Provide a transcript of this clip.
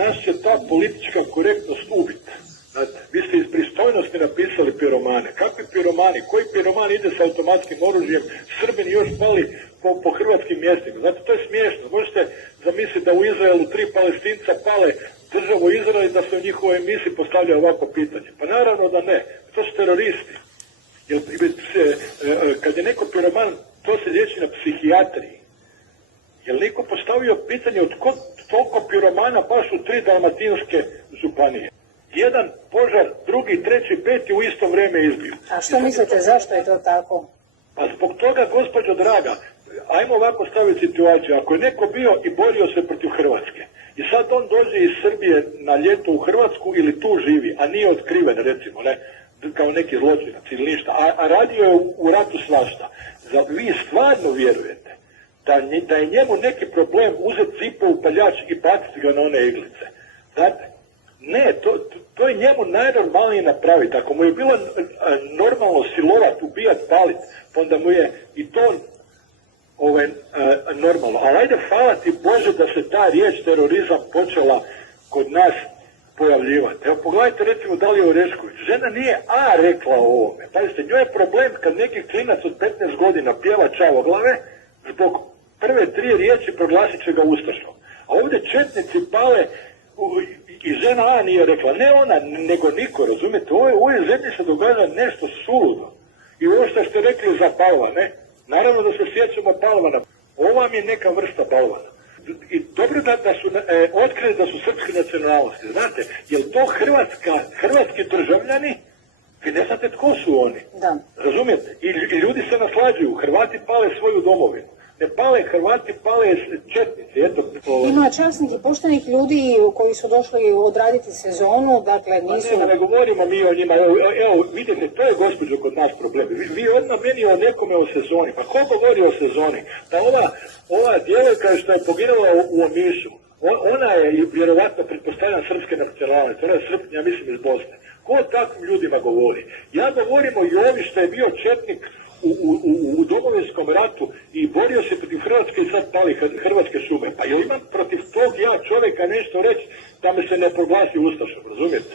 Nas će ta politička korektnost ubiti. Znate, vi ste iz pristojnosti napisali piromane. Kakvi piromani? Koji piroman ide sa automatskim oružjem? Srbini još pali po hrvatskim mjestima. Znate, to je smiješno. Možete zamisliti da u Izraelu 3 Palestinca pale državu Izrael i da se u njihovoj emisiji postavlja ovako pitanje. Pa naravno da ne. To su teroristi. Jer, kad je neko piroman, to se liječi na psihijatriji. Je li neko postavio pitanje od kod toliko piromana baš u 3 dalmatinske županije? Jedan požar, drugi, treći, peti u isto vrijeme izbio. A što mislite, zašto je to tako? Pa zbog toga, gospođo draga, ajmo ovako staviti situaciju. Ako je neko bio i borio se protiv Hrvatske i sad on dođe iz Srbije na ljeto u Hrvatsku ili tu živi, a nije otkriven, recimo, ne, kao neki zločinac ili ništa, a radio je u ratu svašta. Vi stvarno vjerujete da je njemu neki problem uzeti cipu u paljač i baciti ga na one iglice? Znate? Ne, to je njemu najnormalnije napraviti. Ako mu je bilo normalno silovat, ubijat, palit, onda mu je i to normalno. Ali ajde, hvala ti Bože da se ta riječ terorizam počela kod nas pojavljivati. Evo, pogledajte recimo Daliju Orešković. Žena nije A rekla o ovome. Pazite, njoj je problem kad neki klinac od 15 godina pjeva Čavoglave, zbog prve 3 riječi proglasit će ga ustašom. A ovdje četnici pale i žena A nije rekla, ne ona, nego niko, razumijete? U ovoj zemlji se događa nešto suludo. I ovo što ste rekli za balvane, naravno da se sjećamo balvana. Ovo vam je neka vrsta balvana. I dobro da su otkrili da su srpske nacionalnosti, znate, je to hrvatski državljani? Vi ne znate tko su oni. Da. Razumijete? I ljudi se naslađuju, Hrvati pale svoju domovinu. Ne pale Hrvati, pale četnici. Ima časnih i poštenih ljudi koji su došli odraditi sezonu, dakle nisu... Ne govorimo mi o njima. Evo, vidite, to je gospođo kod nas problem. Vi odmah meni o nekome o sezoni. Pa ko govori o sezoni? Pa ova djevojka što je poginula u Omišu, ona je vjerovatno pretpostavljena srpske nacionalnosti. Ona je Srpnja, mislim, iz Bosne. Ko o takvim ljudima govori? Ja govorim o Jovi što je bio četnik u Domovinskom ratu i borio se protiv Hrvatske i sad pali Hrvatske šume. Pa jel imam protiv tog ja čovjeka nešto reći da me se ne proglasi ustašom, razumijete?